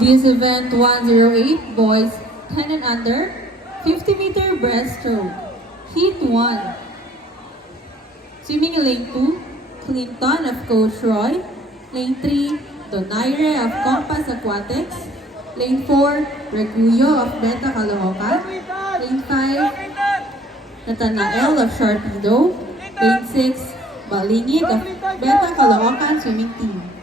This event 108 boys 10 and under 50-meter breaststroke. Heat 1. Swimming in lane 2, Clinton of Coach Roy. Lane 3, Donaire of Compass Aquatics. Lane 4, Reguyo of Beta Caloocan. Lane 5, Nathanael of Sharpedo. Lane 6, Balingit of Beta Caloocan Swimming Team.